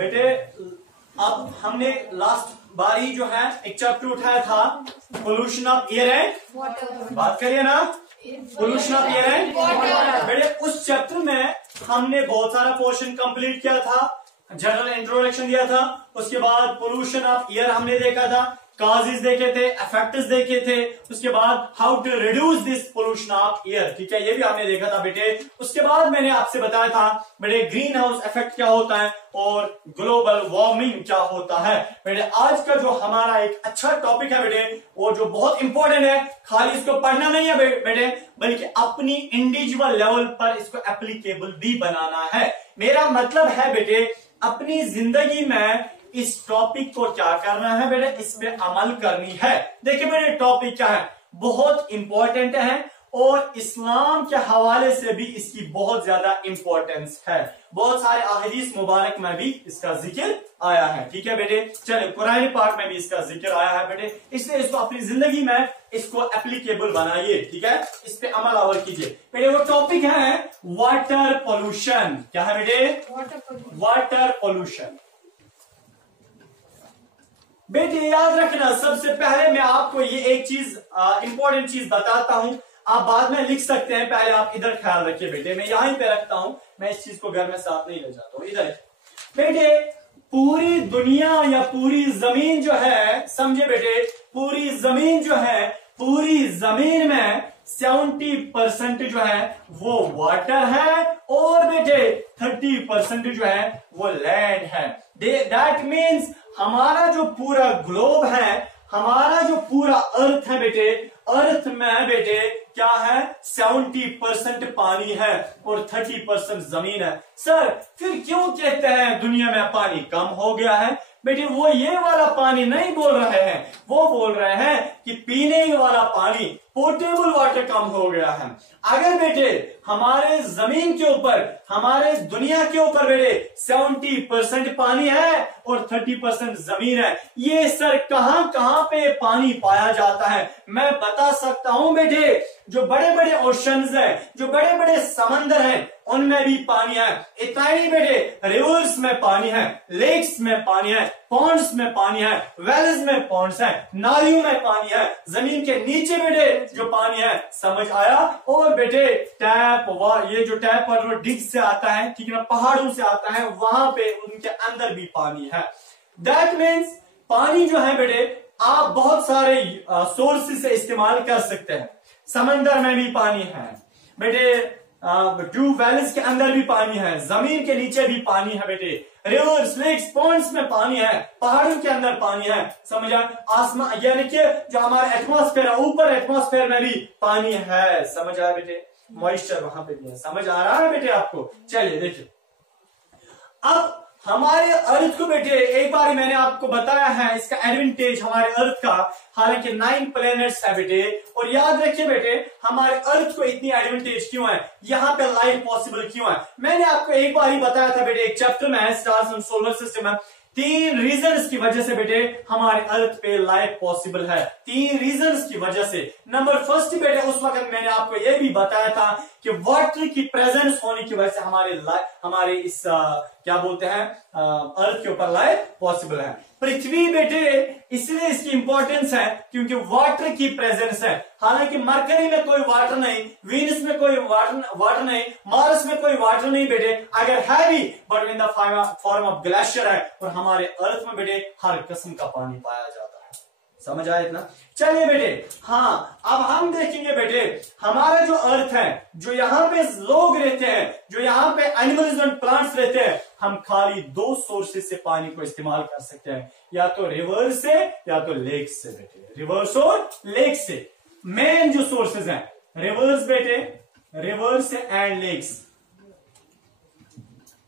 बेटे अब हमने लास्ट बारी जो है एक चैप्टर उठाया था पोल्यूशन ऑफ एयर एंड बात करिए ना, पोल्यूशन ऑफ एयर एंड बेटे उस चैप्टर में हमने बहुत सारा पोर्शन कंप्लीट किया था, जनरल इंट्रोडक्शन दिया था, उसके बाद पोल्यूशन ऑफ एयर हमने देखा था, काजेस देखे थे, इफेक्ट्स देखे थे, उसके बाद how to reduce this pollution of air, ठीक है, ये भी आपने देखा था बेटे। उसके बाद मैंने आपसे बताया था बेटे ग्रीन हाउस इफेक्ट क्या होता है और ग्लोबल वार्मिंग क्या होता है। बेटे आज का जो हमारा एक अच्छा टॉपिक है बेटे वो जो बहुत इंपॉर्टेंट है, खाली इसको पढ़ना नहीं है बेटे बल्कि अपनी इंडिविजुअल लेवल पर इसको एप्लीकेबल भी बनाना है। मेरा मतलब है बेटे अपनी जिंदगी में इस टॉपिक को क्या करना है बेटे, इस पे अमल करनी है। देखिए बेटे टॉपिक क्या है, बहुत इंपॉर्टेंट है और इस्लाम के हवाले से भी इसकी बहुत ज्यादा इंपॉर्टेंस है, बहुत सारे अहदीस मुबारक में भी इसका जिक्र आया है, ठीक है बेटे। चलिए कुरान पाक में भी इसका जिक्र आया है बेटे, इसलिए इसको अपनी जिंदगी में इसको एप्लीकेबल बनाइए, ठीक है, इस पे अमल अवर कीजिए बेटे। वो टॉपिक है वाटर पोल्यूशन। क्या है बेटे? Water pollution. बेटे याद रखना, सबसे पहले मैं आपको ये एक चीज इंपॉर्टेंट चीज बताता हूं, आप बाद में लिख सकते हैं, पहले आप इधर ख्याल रखिए बेटे, मैं यहीं पे रखता हूं, मैं इस चीज को घर में साथ नहीं ले जाता हूं, इधर बेटे। पूरी दुनिया या पूरी जमीन जो है, समझे बेटे, पूरी जमीन जो है, पूरी जमीन में 70% जो है वो वाटर है और बेटे 30% जो है वो लैंड है। दैट मीन्स हमारा जो पूरा ग्लोब है, हमारा जो पूरा अर्थ है बेटे, अर्थ में बेटे क्या है, 70% पानी है और 30% जमीन है। सर फिर क्यों कहते हैं दुनिया में पानी कम हो गया है? बेटे वो ये वाला पानी नहीं बोल रहे हैं, वो बोल रहे हैं कि पीने वाला पानी, पोर्टेबल वाटर कम हो गया है। अगर बेटे हमारे जमीन के ऊपर, हमारे दुनिया के ऊपर बेटे 70% पानी है और 30% जमीन है, ये सर कहां कहां पे पानी पाया जाता है? मैं बता सकता हूं बेटे, जो बड़े बड़े ओशंस हैं, जो बड़े बड़े समंदर हैं, उनमें भी पानी है। इतना ही बेटे रिवर्स में पानी है, लेक्स में पानी है, पॉन्ड्स में पानी है, वेल्स में पॉन्ड्स है, नालियों में पानी है, जमीन के नीचे बेटे जो पानी है, समझ आया? और बेटे टैप, ये जो टैप और डिग से आता है, ठीक है ना, पहाड़ों से आता है, वहां पे उनके अंदर भी पानी है। दैट मीन्स पानी जो है बेटे आप बहुत सारे सोर्सेस से इस्तेमाल कर सकते हैं। समंदर में भी पानी है बेटे, ट्यूब वेल्स के अंदर भी पानी है, जमीन के नीचे भी पानी है बेटे, रिवर्स, लेक्स, पॉन्ड्स में पानी है, पहाड़ों के अंदर पानी है, समझा? आसमान यानी कि जो हमारा एटमॉस्फेयर है, ऊपर एटमॉस्फेयर में भी पानी है, समझ आया बेटे? मॉइस्चर वहां पे भी है, समझ आ रहा है बेटे आपको? चलिए देखिए, अब हमारे अर्थ को बेटे एक बार मैंने आपको बताया है इसका एडवांटेज हमारे अर्थ का, हालांकि 9 प्लैनेट्स है बेटे, और याद रखिए बेटे हमारे अर्थ को इतनी एडवांटेज क्यों है, यहाँ पे लाइफ पॉसिबल क्यों है। मैंने आपको एक बार ही बताया था बेटे, एक चैप्टर में है स्टार्स एंड सोलर सिस्टम है, 3 रीजंस की वजह से बेटे हमारे अर्थ पे लाइफ पॉसिबल है, 3 रीजंस की वजह से। नंबर फर्स्ट बेटे उस वक्त मैंने आपको यह भी बताया था कि वाटर की प्रेजेंस होने की वजह से हमारे इस क्या बोलते हैं अर्थ के ऊपर लाइफ पॉसिबल है। पृथ्वी बेटे इसलिए इसकी इंपॉर्टेंस है क्योंकि वाटर की प्रेजेंस है, हालांकि मरकरी में कोई वाटर नहीं, वीनस में कोई वाटर नहीं, मार्स में कोई वाटर नहीं बेटे, अगर है भी but in the form of glacier है, और हमारे अर्थ में बेटे हर किस्म का पानी पाया जाता है, समझ आया इतना? चलिए बेटे, हाँ अब हम देखेंगे बेटे हमारा जो अर्थ है, जो यहाँ पे लोग रहते हैं, जो यहाँ पे एनिमल्स एंड प्लांट्स रहते हैं, हम खाली 2 सोर्सेस से पानी को इस्तेमाल कर सकते हैं, या तो रिवर से या तो लेक से बेटे, रिवर्स और लेक से मेन जो सोर्सेज हैं, रिवर्स बेटे, रिवर्स एंड लेक्स।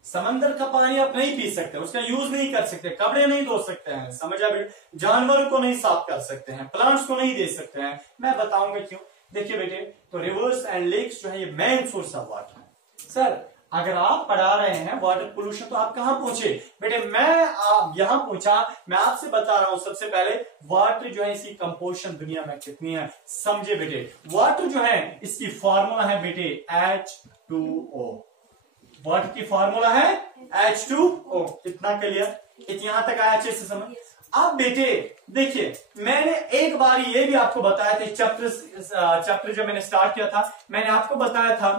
समंदर का पानी आप नहीं पी सकते, उसका यूज नहीं कर सकते, कपड़े नहीं धो सकते हैं, समझा बेटे, जानवर को नहीं साफ कर सकते हैं, प्लांट्स को नहीं दे सकते हैं, मैं बताऊंगा क्यों। देखिए बेटे, तो रिवर्स एंड लेक्स जो है ये मेन सोर्स ऑफ वाटर है। सर अगर आप पढ़ा रहे हैं वाटर पोल्यूशन तो आप कहां पहुंचे बेटे? मैं आप यहां पहुंचा, मैं आपसे बता रहा हूं सबसे पहले वाटर जो है इसकी कंपोजिशन दुनिया में कितनी है, समझे बेटे। वाटर जो है इसकी फॉर्मूला है बेटे H2O, वाटर की फॉर्मूला है H2O। इतना क्लियर, यहां तक आया अच्छे से समझ। अब बेटे देखिए, मैंने एक बार ये भी आपको बताया था, चैप्टर जब मैंने स्टार्ट किया था मैंने आपको बताया था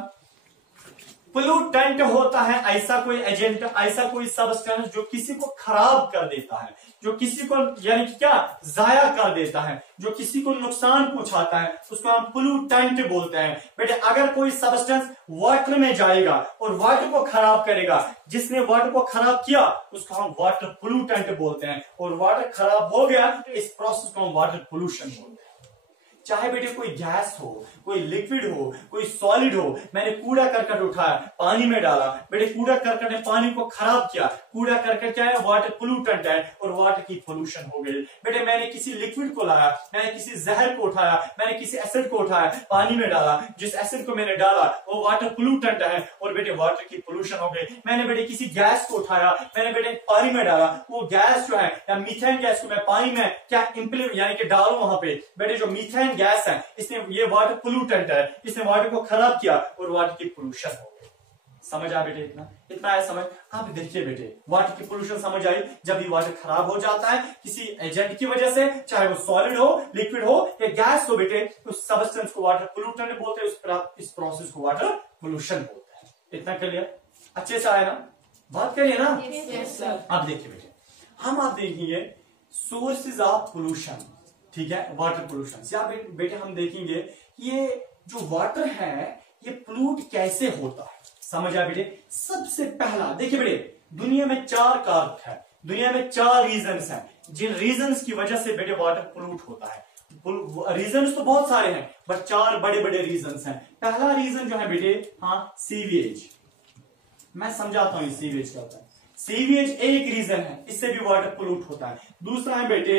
पोल्यूटेंट होता है ऐसा कोई एजेंट, ऐसा कोई सब्सटेंस जो किसी को खराब कर देता है, जो किसी को यानी कि क्या जाया कर देता है, जो किसी को नुकसान पहुंचाता है, उसको हम पोल्यूटेंट बोलते हैं। बेटे अगर कोई सब्सटेंस वाटर में जाएगा और वाटर को खराब करेगा, जिसने वाटर को खराब किया उसको हम वाटर पोल्यूटेंट बोलते हैं, और वाटर खराब हो गया इस प्रोसेस को हम वाटर पोल्यूशन बोलते हैं। चाहे बेटे कोई गैस हो, कोई लिक्विड हो, कोई सॉलिड हो, मैंने कूड़ा करकट उठाया पानी में डाला, बेटे कूड़ा करकट ने पानी को खराब किया, कूड़ा करकट क्या है, वाटर पोल्यूटेंट है और वाटर की पोल्यूशन हो गई। बेटे मैंने किसी लिक्विड को लाया, मैंने किसी जहर को उठाया, मैंने किसी एसिड को उठाया पानी में डाला, जिस एसिड को मैंने डाला वो वाटर पोल्यूटेंट है और बेटे वाटर की पोल्यूशन हो गई। मैंने बेटे किसी गैस को उठाया, मैंने बेटे पानी में डाला, वो गैस जो है या मीथेन गैस को मैं पानी में क्या इम्प्लीमेंट यानी कि डालू वहां पे, बेटे जो मीथेन गैस है इसने ये वाटर पोल्यूटेंट है, इसने वाटर को खराब किया और वाटर की पोल्यूशन हो गई। समझ आ बेटे, इतना है समझ। अब देखिए बेटे वाटर की पोल्यूशन समझ आई, जब भी वाटर खराब हो जाता है किसी एजेंट की वजह से, चाहे वो सॉलिड हो, लिक्विड हो या गैस हो, बेटे उस सब्सटेंस को वाटर पोल्यूटेंट बोलते हैं, इस प्रोसेस को वाटर पोल्यूशन बोलते हैं। इतना क्लियर, अच्छे से आया ना, बात करिए ना। अब देखिए बेटे हम आप देखेंगे सोर्सेज ऑफ पोल्यूशन, ठीक है, वाटर पोल्यूशन। या बेटे हम देखेंगे ये जो वाटर है ये पोल्यूट कैसे होता है। समझ आया बेटे। सबसे पहला देखिए बेटे, दुनिया में 4 कारक है, दुनिया में 4 रीजन्स हैं, जिन रीजन्स की वजह से बेटे वाटर पोल्यूट होता है। रीजन्स तो बहुत सारे हैं बट 4 बड़े बड़े रीजन्स हैं। पहला रीजन जो है बेटे, हाँ सीवेज। मैं समझाता हूं सीवेज क्या होता है। सीवेज एक रीजन है, इससे भी वाटर पोल्यूट होता है। दूसरा है बेटे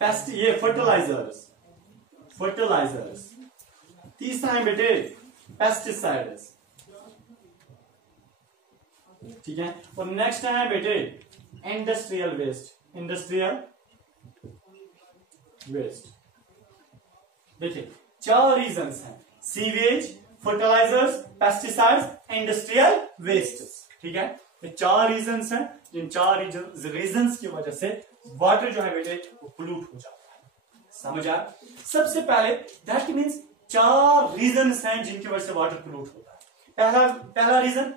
पेस्ट, ये फर्टिलाइजर्स। तीसरा है बेटे पेस्टिसाइड्स, ठीक है, और नेक्स्ट है बेटे इंडस्ट्रियल वेस्ट। देखिए 4 रीजंस हैं, sewage, fertilisers, pesticides, industrial waste, ठीक है। ये 4 रीजंस हैं, जिन 4 रीजंस की वजह से वाटर जो है बेटे वो पोल्यूट हो जाता है। समझ आया। सबसे पहले दैट मीन्स 4 रीजंस हैं जिनकी वजह से वाटर पोल्यूट होता है। पहला रीजन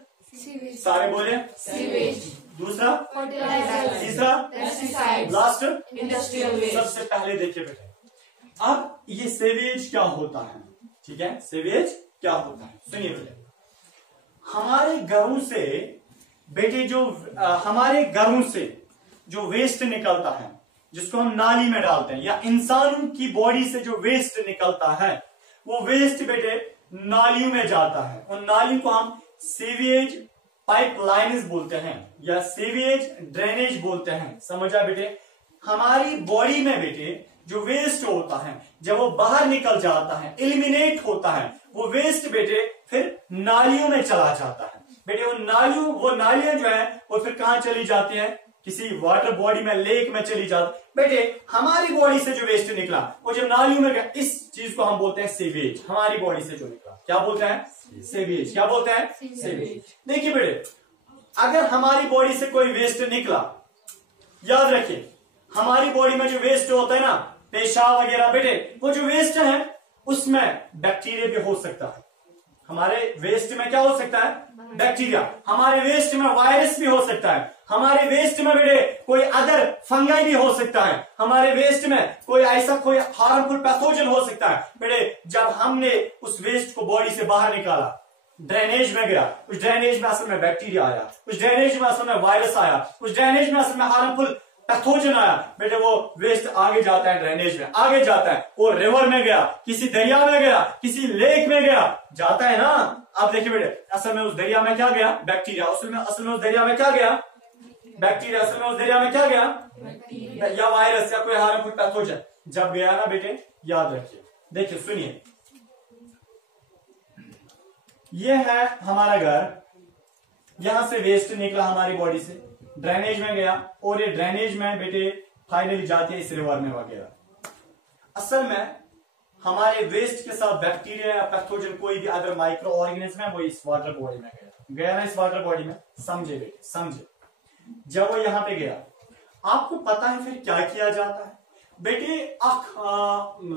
सारे बोले सीवेज, दूसरा फर्टिलाइजर, तीसरा पेस्टिसाइड्स, लास्ट इंडस्ट्रियल वेस्ट। सबसे पहले देखिए बेटे, अब ये सीवेज क्या होता है, ठीक है, सीवेज क्या होता है सुनिए बेटे। हमारे घरों से बेटे हमारे घरों से जो वेस्ट निकलता है, जिसको हम नाली में डालते हैं, या इंसानों की बॉडी से जो वेस्ट निकलता है, वो वेस्ट बेटे नालियों में जाता है। उन नालियों को हम सीवेज पाइपलाइन्स बोलते हैं या सीवेज ड्रेनेज बोलते हैं। समझा बेटे। हमारी बॉडी में बेटे जो वेस्ट होता है, जब वो बाहर निकल जाता है, एलिमिनेट होता है, वो वेस्ट बेटे फिर नालियों में चला जाता है। बेटे वो नालियां जो है वो फिर कहां चली जाती हैं, किसी वाटर बॉडी में, लेक में चली जाती। बेटे हमारी बॉडी से जो वेस्ट निकला वो जब नालियों में गया, इस चीज को हम बोलते हैं सीवेज। हमारी बॉडी से जो निकला क्या बोलते हैं, सीवेज। क्या बोलते हैं, सीवेज। देखिए बेटे, अगर हमारी बॉडी से कोई वेस्ट निकला, याद रखिए हमारी बॉडी में जो वेस्ट होता है ना, पेशाब वगैरह, बेटे वो जो वेस्ट है उसमें बैक्टीरिया भी हो सकता है। हमारे वेस्ट में क्या हो सकता है, बैक्टीरिया। हमारे वेस्ट में वायरस भी हो सकता है। हमारे वेस्ट में बेटे कोई अदर फंगाई भी हो सकता है। हमारे वेस्ट में कोई हार्मफुल पैथोजन हो सकता है। बेटे जब हमने उस वेस्ट को बॉडी से बाहर निकाला, ड्रेनेज में गया, उस ड्रेनेज में असल में बैक्टीरिया आया, उस ड्रेनेज में असल में वायरस आया, उस ड्रेनेज में असल में हार्मफुल पैथोजन आया, बेटे वो वेस्ट आगे जाता है, ड्रेनेज में आगे जाता है, वो रिवर में गया, किसी दरिया में गया, किसी लेक में गया, जाता है ना। आप देखिए बेटे, असल में उस दरिया में क्या गया, बैक्टीरिया। असल में उस दरिया में क्या गया, बैक्टीरिया। असल में उस दरिया में क्या गया, या वायरस या कोई हार्मफुल पैथोजन। जब गया ना बेटे, याद रखिए। देखिए सुनिए, ये है हमारा घर, यहां से वेस्ट निकला हमारी बॉडी से, ड्रेनेज में गया, और ये ड्रेनेज में बेटे फाइनली जाती है इस रिवर में वगैरह। असल में हमारे वेस्ट के साथ बैक्टीरिया या पैथोजन कोई भी अदर माइक्रो ऑर्गेनिज्म है वो इस वाटर बॉडी में गया ना, इस वाटर बॉडी में। समझे बेटे, समझे। जब वो यहां पे गया, आपको पता है फिर क्या किया जाता है बेटे?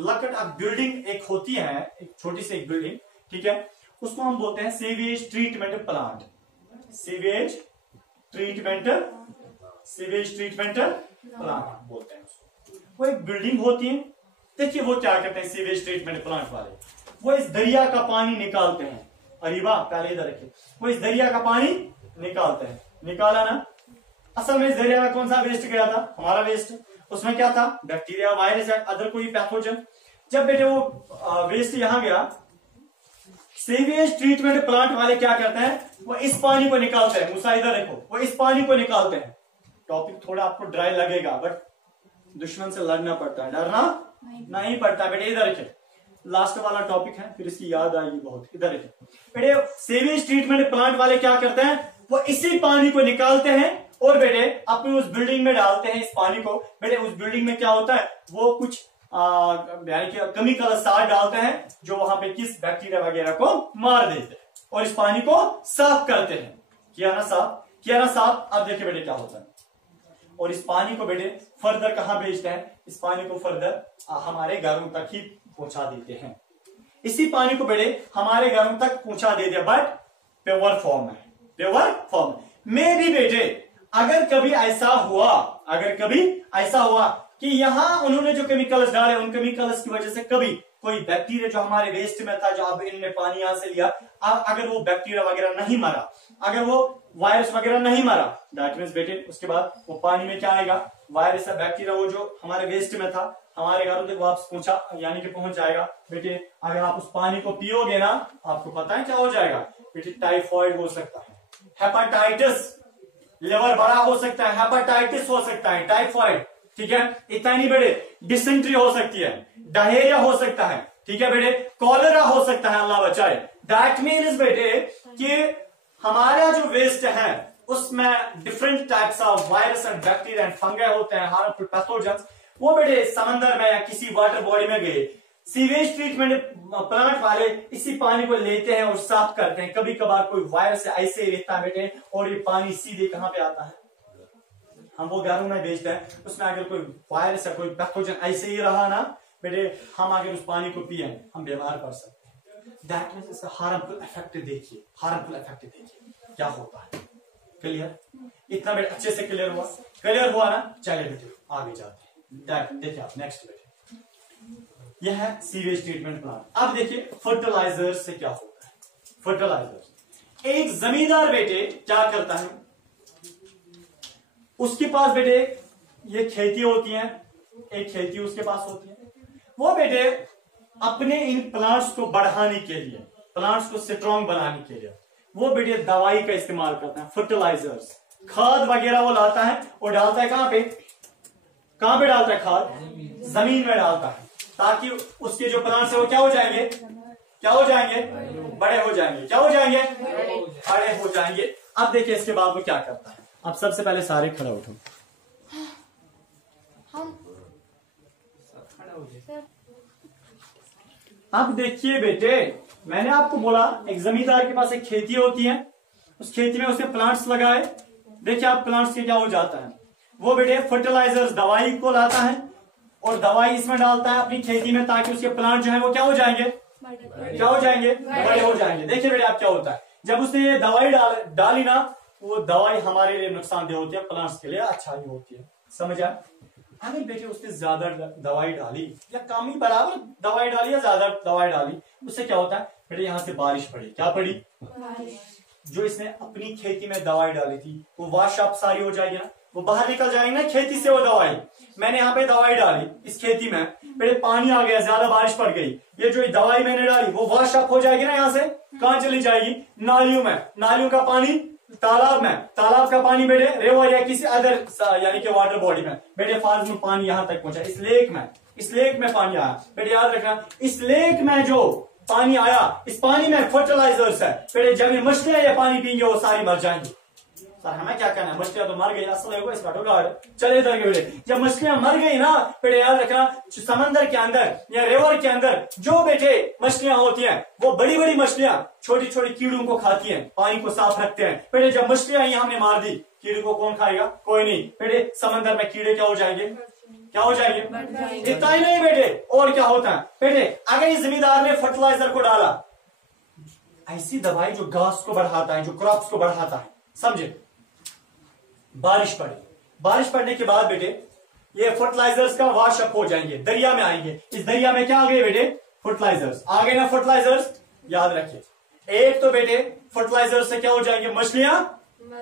लकट बिल्डिंग एक होती है, एक छोटी सी एक बिल्डिंग, ठीक है, उसको हम बोलते हैं sewage treatment plant. Sewage treatment plant बोलते हैं उसको। वो एक बिल्डिंग होती है। देखिए वो क्या करते हैं सीवेज ट्रीटमेंट प्लांट वाले, वो इस दरिया का पानी निकालते हैं। अरे वाह, पहले इधर रखिए। वो इस दरिया का पानी निकालते हैं, निकाला ना। असल में इस दरिया में कौन सा वेस्ट गया था? हमारा वेस्ट। उसमें क्या था? बैक्टीरिया, वायरस या अदर कोई पैथोजन। जब बेटे वो वेस्ट यहां गया, सीवेज ट्रीटमेंट प्लांट वाले क्या करते हैं? वो इस पानी को निकालते हैं। मूसा इधर देखो, वो इस पानी को निकालते हैं। टॉपिक थोड़ा आपको ड्राई लगेगा, बट दुश्मन से लड़ना पड़ता है, डरना नहीं पड़ता बेटे। इधर रखे, लास्ट वाला टॉपिक है, फिर इसकी याद आएगी बहुत। इधर रखे बेटे, सीवेज ट्रीटमेंट प्लांट वाले क्या करते हैं? वो इसी पानी को निकालते हैं और बेटे अपनी उस बिल्डिंग में डालते हैं इस पानी को। बेटे उस बिल्डिंग में क्या होता है? वो कुछ केमिकल सार डालते हैं जो वहां पे किस बैक्टीरिया वगैरह को मार देते हैं, और इस पानी को साफ करते हैं। किया ना साफ? अब देखिए बेटे क्या होता है। और इस पानी को बेटे फर्दर कहां भेजते हैं? इस पानी को फर्दर हमारे घरों तक ही पहुंचा देते हैं। इसी पानी को बेटे हमारे घरों तक पहुंचा देते हैं, बट प्योर फॉर्म है, प्योर फॉर्म में भी बेटे अगर कभी ऐसा हुआ कि यहां उन्होंने जो केमिकल्स डाले, उन केमिकल्स की वजह से कभी कोई बैक्टीरिया जो हमारे वेस्ट में था, जो अब इनने पानी यहां से लिया, अगर वो बैक्टीरिया वगैरह नहीं मरा, अगर वो वायरस वगैरह नहीं मरा, दैट मींस बेटे उसके बाद वो पानी में क्या आएगा? वायरस या बैक्टीरिया वो जो हमारे वेस्ट में था हमारे घरों तक वापस पहुंचा, यानी कि पहुंच जाएगा। बेटे अगर आप उस पानी को पियोगे ना, आपको पता है क्या हो जाएगा बेटे? टाइफॉइड हो सकता है, हेपेटाइटिस, लिवर बड़ा हो सकता है, हेपेटाइटिस हो सकता है, टाइफॉइड, ठीक है। इतना नहीं बेटे, डिसेंट्री हो सकती है, डायरिया हो सकता है, ठीक है बेटे, कॉलेरा हो सकता है, अल्लाह बचाए। दैट मीन्स बेटे कि हमारा जो वेस्ट है उसमें different types of virus and bacteria and fungi होते हैं, हार्मफुल पैथोजेंस। वो बेटे समंदर में या किसी वाटर बॉडी में गए, सीवेज ट्रीटमेंट प्लांट वाले इसी पानी को लेते हैं और साफ करते हैं। कभी कभार कोई वायरस ऐसे ही रहता है बेटे, और ये पानी सीधे कहां पे आता है? हम वो घरों में बेचते हैं। उसमें अगर कोई वायरस या कोई पैथोजन ऐसे ही रहा ना बेटे, हम अगर उस पानी को पिए हम बीमार पड़ सकते हैं। दैट मींस इसका हार्मफुल इफेक्ट देखिए, हार्मफुल इफेक्ट देखिए क्या होता है। क्लियर? इतना बेटे अच्छे से क्लियर हुआ? क्लियर हुआ ना? चलिए बेटे आगे जाते हैं। देखिए आप नेक्स्ट बेटे, यह है सीवेज ट्रीटमेंट प्लांट। अब देखिए फर्टिलाइजर से क्या होता है। फर्टिलाइजर, एक जमींदार बेटे क्या करता है, उसके पास बेटे ये खेती होती है, एक खेती उसके पास होती है। वो बेटे अपने इन प्लांट्स को बढ़ाने के लिए, प्लांट्स को स्ट्रॉन्ग बनाने के लिए वो बेटे दवाई का इस्तेमाल करता है, फर्टिलाइजर्स, खाद वगैरह वो लाता है और डालता है कहां पे? कहां पे डालता है खाद? जमीन में डालता है, ताकि उसके जो प्लांट्स है वो क्या हो जाएंगे? क्या हो जाएंगे? बड़े हो जाएंगे। क्या हो जाएंगे? बड़े हो जाएंगे। अब देखिए इसके बाद वो क्या करता है। अब सबसे पहले सारे खड़ा उठो। अब देखिए बेटे, मैंने आपको बोला एक जमींदार के पास एक खेती होती है, उस खेती में उसने प्लांट्स लगाए। देखिए आप प्लांट्स के क्या हो जाता है, वो बेटे फर्टिलाइजर्स, दवाई को लाता है और दवाई इसमें डालता है अपनी खेती में, ताकि उसके प्लांट जो है वो क्या हो जाएंगे? क्या हो जाएंगे? बड़े हो जाएंगे। देखिए बेटे आप क्या होता है, जब उसने ये दवाई डाली ना, वो दवाई हमारे लिए नुकसानदेह होती है, प्लांट्स के लिए अच्छा ही होती है। समझ आया? अगर बेटे उसने ज्यादा दवाई डाली या कम ही बराबर दवाई डाली या ज्यादा दवाई डाली, उससे क्या होता है बेटे? यहाँ से बारिश पड़ी। क्या पड़ी? जो इसने अपनी खेती में दवाई डाली थी वो वाश अप सारी हो जाएगी ना, वो बाहर निकल जाएगी ना खेती से। वो दवाई मैंने यहाँ पे दवाई डाली इस खेती में, बेटे पानी आ गया, ज्यादा बारिश पड़ गई, ये जो दवाई मैंने डाली वो वाश अप हो जाएगी ना, यहाँ से कहां चली जाएगी? नालियों में। नालियों का पानी तालाब में, तालाब का पानी बेटे रिवर या किसी अदर यानी कि वाटर बॉडी में, बेटे फार्म में पानी यहां तक पहुंचा, इस लेक में पानी आया। बेटे याद रखना, इस लेक में जो पानी आया, इस पानी में फर्टिलाइजर्स है बेटे। जब ये मछलियां ये पानी पीएंगे वो सारी मर जाएंगी। सर हमें क्या करना है, मछलियां तो मर गई, असल है इसका गाड़ चले इधर के बेटे। जब मछलियां मर गई ना बेटे, याद रखना समंदर के अंदर या रिवर के अंदर जो बेटे मछलियां होती हैं वो बड़ी बड़ी मछलियां छोटी छोटी कीड़ों को खाती हैं, पानी को साफ रखते हैं बेटे। जब मछलियां ही हमने मार दी, कीड़े को कौन खाएगा, कोई नहीं बेटे। समंदर में कीड़े क्या हो जाएंगे, क्या हो जाएंगे, इतना ही नहीं बेटे और क्या होता है बेटे। अगर इस जमींदार ने फर्टिलाइजर को डाला, ऐसी दवाई जो घास को बढ़ाता है, जो क्रॉप्स को बढ़ाता है, समझे। बारिश पड़ी, बारिश पड़ने के बाद बेटे ये फर्टिलाइजर्स का वॉश अप हो जाएंगे, दरिया में आएंगे। इस दरिया में क्या आ गए बेटे, फर्टिलाइजर्स आ गए ना। फर्टिलाइजर्स याद रखिए, एक तो बेटे फर्टिलाइजर से क्या हो जाएंगे, मछलियां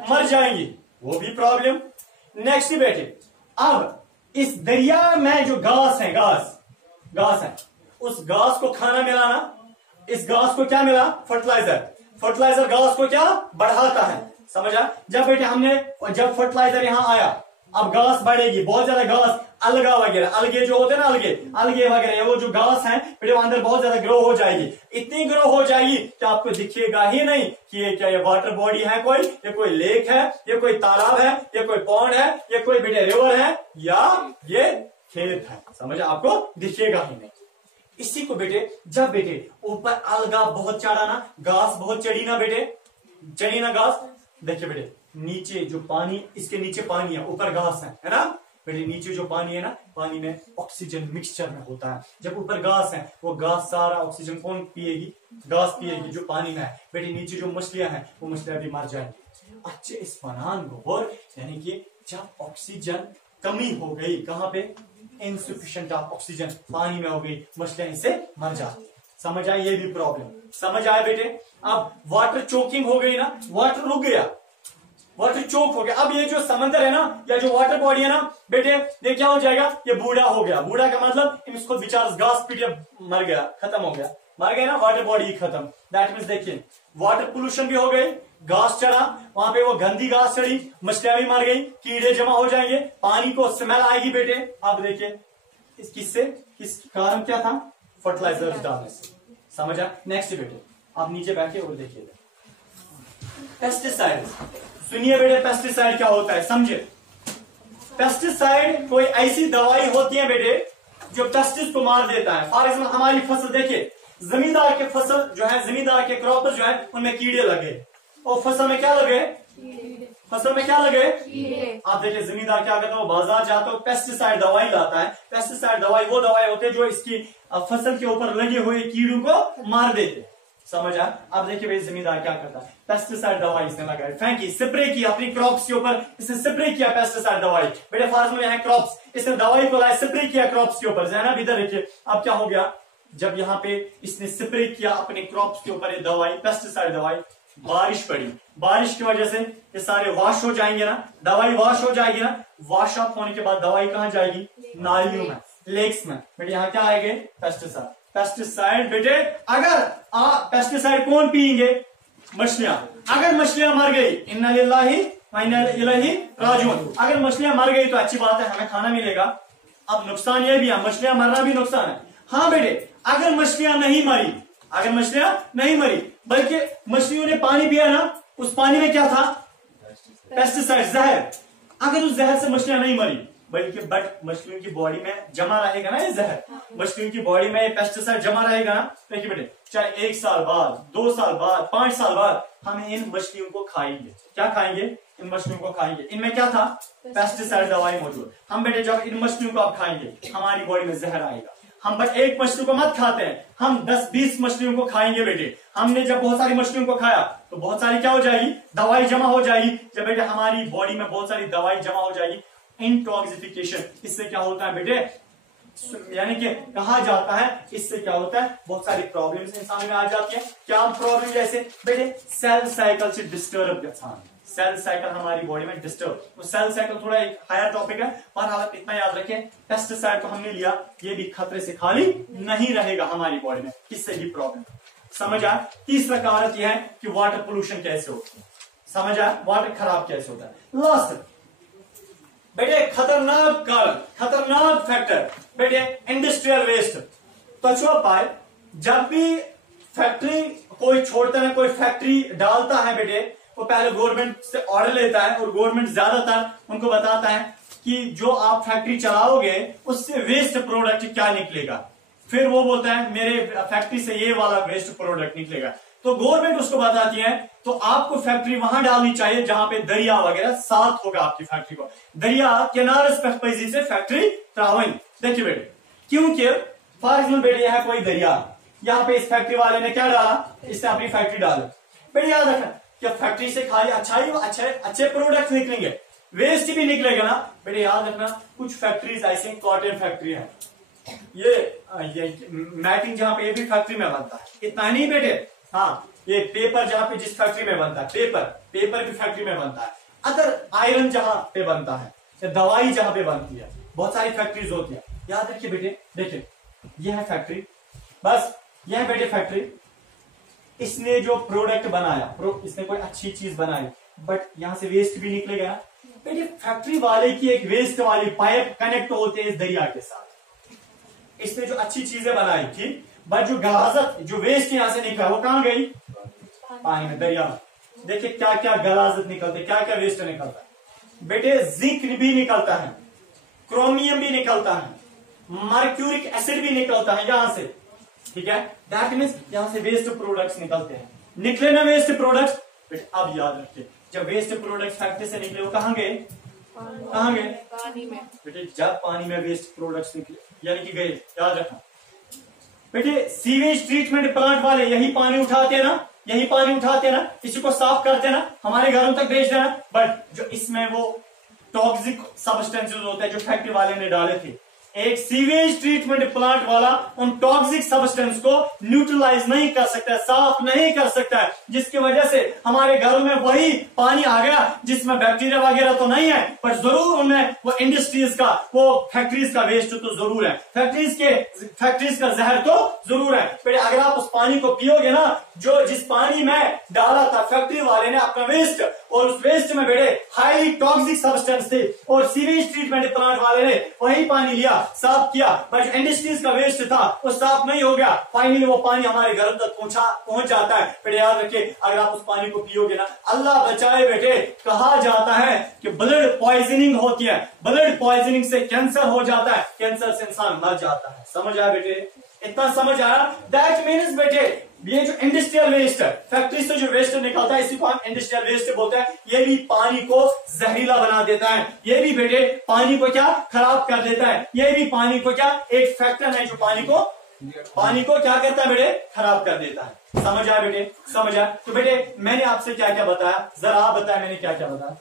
मर जाएंगी, वो भी प्रॉब्लम। नेक्स्ट बेटे, अब इस दरिया में जो घास है, घास है, उस घास को खाना मिला ना, इस घास को क्या मिला, फर्टिलाइजर। फर्टिलाइजर घास को क्या बढ़ाता है, समझा। जब बेटे हमने, जब फर्टिलाइजर यहां आया, अब घास बढ़ेगी, बहुत ज्यादा घास, अलगा वगैरह, अलगे जो होते हैं ना, अलगे वगैरह, वो जो घास है बेटे वो अंदर बहुत ज्यादा ग्रो हो जाएगी। इतनी ग्रो हो जाएगी कि आपको दिखेगा ही नहीं कि ये क्या, ये वाटर बॉडी है कोई, ये कोई लेक है, ये कोई तालाब है, ये कोई पॉन्ड है, ये कोई बेटे रिवर है, या ये खेत है, समझा। आपको दिखेगा ही नहीं। इसी को बेटे, जब बेटे ऊपर अलगा बहुत चढ़ा ना, घास बहुत चढ़ी ना बेटे, चढ़ी ना घास, देखिए बेटे नीचे जो पानी, इसके नीचे पानी है, ऊपर घास है ना बेटे। नीचे जो पानी है ना, पानी में ऑक्सीजन मिक्सचर में होता है। जब ऊपर घास है, वो घास सारा ऑक्सीजन कौन पिएगी, घास पिएगी जो पानी में है बेटे। नीचे जो मछलियां हैं वो मछलियां भी मर जाएंगी। अच्छे इस बयान को, और यानी कि जब ऑक्सीजन कमी हो गई, कहां पे, इनसफिशिएंट ऑफ ऑक्सीजन पानी में हो गई, मछलियां इससे मर जाती। समझ आए, ये भी प्रॉब्लम समझ आए बेटे। अब वाटर चोकिंग हो गई ना, वाटर रुक गया, वाटर चोक हो गया। अब ये जो समंदर है ना, या जो वाटर बॉडी है ना बेटे, ये क्या हो जाएगा, ये बूढ़ा हो गया। बूढ़ा का मतलब इसको बेचारा घास पीट मर गया, खत्म हो गया, मर गया ना, वाटर बॉडी खत्म। दैट मीन्स देखिए वाटर पोल्यूशन भी हो गई, घास चढ़ा, वहां पे वो गंदी घास चढ़ी, मछलियां भी मर गई, कीड़े जमा हो जाएंगे, पानी को स्मेल आएगी बेटे। अब देखिए किससे, किस कारण क्या था, फर्टिलाइजर डालने से, समझा। नेक्स्ट बेटे आप नीचे बैठे और देखिए पेस्टिसाइड। सुनिए बेटे पेस्टिसाइड क्या होता है, समझे। पेस्टिसाइड कोई ऐसी दवाई होती है बेटे जो पेस्टिस को मार देता है। फॉर एग्जाम्पल हमारी फसल देखिए, जमींदार के फसल जो है, जमींदार के क्रॉप जो है उनमें कीड़े लगे, और फसल में क्या लगे, फसल में क्या लगे, आप देखिए जमींदार क्या करता है, वो बाजार जाता है, पेस्टिसाइड दवाई लाता है। पेस्टिसाइड दवाई वो दवाई होती है जो इसकी फसल के ऊपर लगे हुए कीड़ों को मार देते, समझा। अब देखिए भाई जमींदार क्या करता है, पेस्टिसाइड दवाई इसने लगाई, फेंकी, स्प्रे की अपनी क्रॉप्स के ऊपर, इसने स्प्रे किया पेस्टिसाइड दवाई। बेटे फार्म में है क्रॉप्स, इसने दवाई को लाया, स्प्रे किया क्रॉप्स के ऊपर, जैना इधर देखिए। अब क्या हो गया, जब यहाँ पे इसने स्प्रे किया अपने क्रॉप्स के ऊपर ये दवाई, पेस्टिसाइड दवाई, बारिश पड़ी, बारिश की वजह से ये सारे वॉश हो जाएंगे ना, दवाई वॉश हो जाएगी ना। वॉश अप होने के बाद दवाई कहाँ जाएगी, नालियों में, लेक्स में। बेटे यहाँ क्या आएंगे, पेस्टिसाइड। पेस्टिसाइड बेटे, अगर पेस्टिसाइड कौन पिएंगे, मछलियां। अगर मछलियां मर गई, इन्ना लिल्लाहि व इन्ना इलैहि राजिऊन, अगर मछलियां मर गई तो अच्छी बात है, हमें खाना मिलेगा। अब नुकसान ये भी है, मछलियां मरना भी नुकसान है। हाँ बेटे, अगर मछलियां नहीं मरी, अगर मछलियां नहीं मरी, बल्कि मछलियों ने पानी पिया ना, उस पानी में क्या था, पेस्टिसाइड, जहर। अगर उस जहर से मछलियां नहीं मरी, बल्कि बट मछलियों की बॉडी में जमा रहेगा ना ये जहर, मछलियों की बॉडी में ये पेस्टिसाइड जमा रहेगा ना। देखिए बेटे, चाहे 1 साल बाद, 2 साल बाद, 5 साल बाद हम इन मछलियों को खाएंगे। क्या खाएंगे, इन मछलियों को खाएंगे। इनमें क्या था, पेस्टिसाइड दवाई मौजूद। हम बेटे जब इन मछलियों को आप खाएंगे, हमारी बॉडी में जहर आएगा। हम बस एक मछली को मत खाते हैं, हम 10-20 मछलियों को खाएंगे बेटे। हमने जब बहुत सारी मछलियों को खाया तो बहुत सारी क्या हो जाएगी, दवाई जमा हो जाएगी। जब बेटे हमारी बॉडी में बहुत सारी दवाई जमा हो जाएगी, इंटॉक्सिफिकेशन, इससे क्या होता है बेटे, यानी कि कहा जाता है, इससे क्या होता है, बहुत सारी प्रॉब्लम्स इंसान में आ जाती है। क्या प्रॉब्लम, जैसे बेटे सेल साइकिल से डिस्टर्ब गसान, सेल साइकिल हमारी बॉडी में डिस्टर्ब। तो सेल साइकिल थोड़ा एक हायर टॉपिक है, पर हालत इतना याद रखें, पेस्टिसाइड को हमने लिया, ये भी खतरे से खाली नहीं रहेगा हमारी बॉडी में, किससे भी प्रॉब्लम। समझ आया। तीसरा कारण यह है कि वाटर पोल्यूशन कैसे होती है, समझ आया, वाटर खराब कैसे होता है। लास्ट बेटे खतरनाक कारण, खतरनाक फैक्टर बेटे, इंडस्ट्रियल वेस्ट। तो अच्छा पाए, जब भी फैक्ट्री कोई छोड़ता है, कोई फैक्ट्री डालता है बेटे, वो पहले गवर्नमेंट से ऑर्डर लेता है और गवर्नमेंट ज्यादातर उनको बताता है कि जो आप फैक्ट्री चलाओगे उससे वेस्ट प्रोडक्ट क्या निकलेगा। फिर वो बोलता है मेरे फैक्ट्री से ये वाला वेस्ट प्रोडक्ट निकलेगा, तो गवर्नमेंट उसको बताती है तो आपको फैक्ट्री वहां डालनी चाहिए जहां पे दरिया वगैरह साथ होगा आपकी फैक्ट्री को। दरिया किनारे से फैक्ट्री त्रावन। देखिए बेटे, क्योंकि फॉर एग्जाम्पल बेटे यहाँ कोई दरिया, यहाँ पे इस फैक्ट्री वाले ने क्या डाला, इसने अपनी फैक्ट्री डाली। बेटे याद रखना कि फैक्ट्री से खाली अच्छे प्रोडक्ट निकलेंगे, वेस्ट भी निकलेगा ना। बेटे याद रखना कुछ फैक्ट्रीज ऐसी कॉटन फैक्ट्री है, ये मैटिंग जहां पे ये भी फैक्ट्री में बनता है। इतना नहीं बेटे, हाँ ये पेपर जहां पे जिस फैक्ट्री में बनता है, पेपर भी फैक्ट्री में बनता है। अदर आयरन जहां पे बनता है, दवाई जहां पे बनती है, बहुत सारी फैक्ट्रीज होती है। याद रखिए बेटे, देखिए ये है फैक्ट्री, बस ये है बेटे फैक्ट्री। इसने जो प्रोडक्ट बनाया, इसने कोई अच्छी चीज बनाई, बट यहां से वेस्ट भी निकलेगा बेटे। फैक्ट्री वाले की एक वेस्ट वाली पाइप कनेक्ट होते हैं इस दरिया के साथ। इसने जो अच्छी चीजें बनाई थी, बट जो गलाजत, जो वेस्ट यहां से निकला वो कहां गई, पानी में, दरिया में। देखिए क्या क्या गलाजत निकलते, क्या क्या वेस्ट निकलता है बेटे। जिंक भी निकलता है, क्रोमियम भी निकलता है, मर्क्यूरिक एसिड भी निकलता है यहां से, ठीक है। दैट मीन्स यहां से वेस्ट प्रोडक्ट्स निकलते हैं। निकले ना वेस्ट प्रोडक्ट्स बेटे, अब याद रखिए जब वेस्ट प्रोडक्ट्स फैक्ट्री से निकले वो कहां गए, कहां गए, पानी में बेटे। जब पानी में वेस्ट प्रोडक्ट्स निकले यानी कि गए, याद रखना बेटे। सीवेज ट्रीटमेंट प्लांट वाले यही पानी उठाते ना, यही पानी उठाते ना, इसी को साफ करते ना, हमारे घरों तक भेज देना। बट जो इसमें वो टॉक्सिक सब्सटेंसेस होते हैं जो फैक्ट्री वाले ने डाले थे, एक सीवेज ट्रीटमेंट प्लांट वाला उन टॉक्सिक सब्सटेंस को न्यूट्रलाइज नहीं कर सकता है, साफ नहीं कर सकता है, जिसकी वजह से हमारे घरों में वही पानी आ गया जिसमें बैक्टीरिया वगैरह तो नहीं है, पर जरूर उनमें वो इंडस्ट्रीज का, वो फैक्ट्रीज का वेस्ट तो जरूर है, फैक्ट्रीज का जहर तो जरूर है। फिर अगर आप उस पानी को पियोगे ना, जो जिस पानी में डाला था फैक्ट्री वाले ने अपना वेस्ट, और उस वेस्ट में बेटे हाईली टॉक्सिक सब्सटेंस थे, और सीवेज ट्रीटमेंट प्लांट वाले ने वही पानी लिया, साफ किया, बट जो इंडस्ट्रीज का वेस्ट था वो साफ नहीं हो गया, फाइनली वो पानी हमारे घर तक पहुंच जाता है। फिर याद रखिए अगर आप उस पानी को पियोगे ना, अल्लाह बचाए बेटे, कहा जाता है कि ब्लड पॉइजनिंग होती है, ब्लड पॉइजनिंग से कैंसर हो जाता है, कैंसर से इंसान मर जाता है। समझ आया बेटे, इतना समझ आया। दैट मीन्स बेटे ये जो इंडस्ट्रियल वेस्ट है, फैक्ट्री से जो वेस्ट निकलता है, इसी को हम इंडस्ट्रियल वेस्ट बोलते हैं। ये भी पानी को जहरीला बना देता है, ये भी बेटे पानी को क्या खराब कर देता है, ये भी पानी को क्या एक फैक्टर है जो पानी को क्या करता है बेटे, खराब कर देता है। समझ आया बेटे, समझ आया। तो बेटे मैंने आपसे क्या क्या बताया, जरा आप बताया मैंने क्या क्या बताया।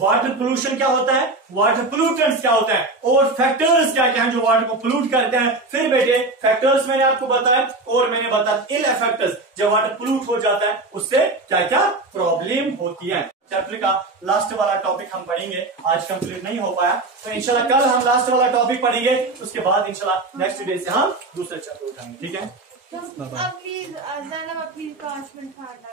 वाटर पोल्यूशन क्या होता है, वाटर पोल्यूटेंट्स क्या होता है, और फैक्टर्स क्या क्या है जो वाटर को पोल्यूट करते हैं। फिर बेटे फैक्टर्स मैंने आपको बताया, और मैंने बताया इल इफेक्ट्स, जब वाटर पोल्यूट हो जाता है उससे क्या क्या प्रॉब्लम होती है। चैप्टर का लास्ट वाला टॉपिक हम पढ़ेंगे, आज कंप्लीट नहीं हो पाया, तो इंशाल्लाह कल हम लास्ट वाला टॉपिक पढ़ेंगे, उसके बाद इंशाल्लाह नेक्स्ट डे से हम दूसरा चैप्टर उठाएंगे, ठीक है। Please 5 minute